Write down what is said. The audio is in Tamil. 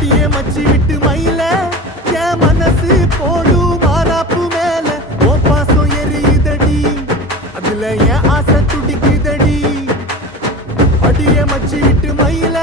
அடியே மச்சி விட்டு மயில என் மனசு போடும் மாறாப்பு மேல ஓ பாசம் எரியுதடி அதுல என் ஆசை துடிக்குதடி அடியே மச்சி விட்டு மயில